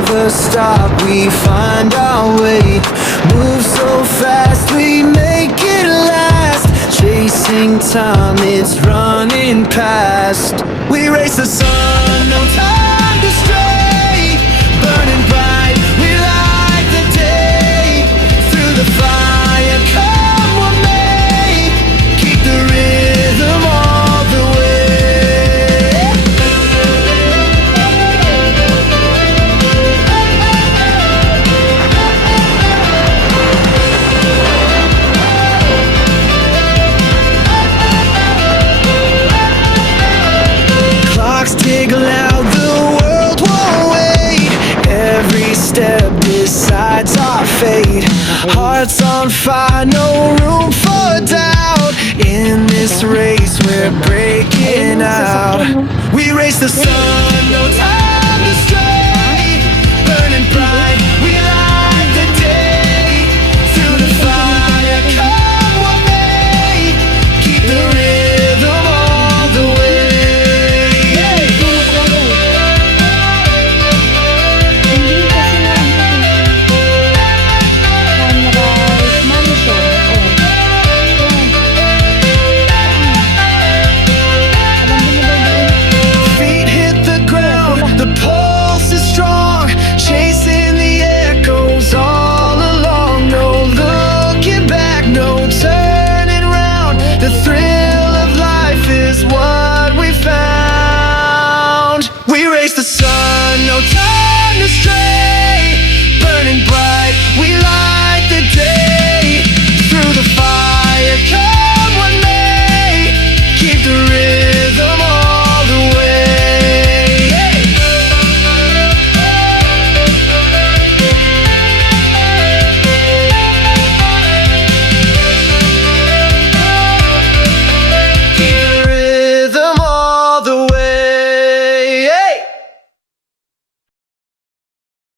never stop, we find our way. Move so fast, we make it last. Chasing time, it's running past. We race the sun, no time to stray. Burning bright, we light the day. Through the fire, come what may. Keep the rhythm all the way. Clocks tick loud, the world won't wait. Every step decides our fate. Hearts on fire, no room for doubt. In this race, we're breaking out. We race the sun, no time to stray. Burning bright, we light the day. Through the fire, come what may. Keep the rhythm all the way. Feet hit the ground, the pulse is strong. Chasing the echoes all along. No looking back, no turning round. The thrill of life is what we found. We race the sun, no time to stray.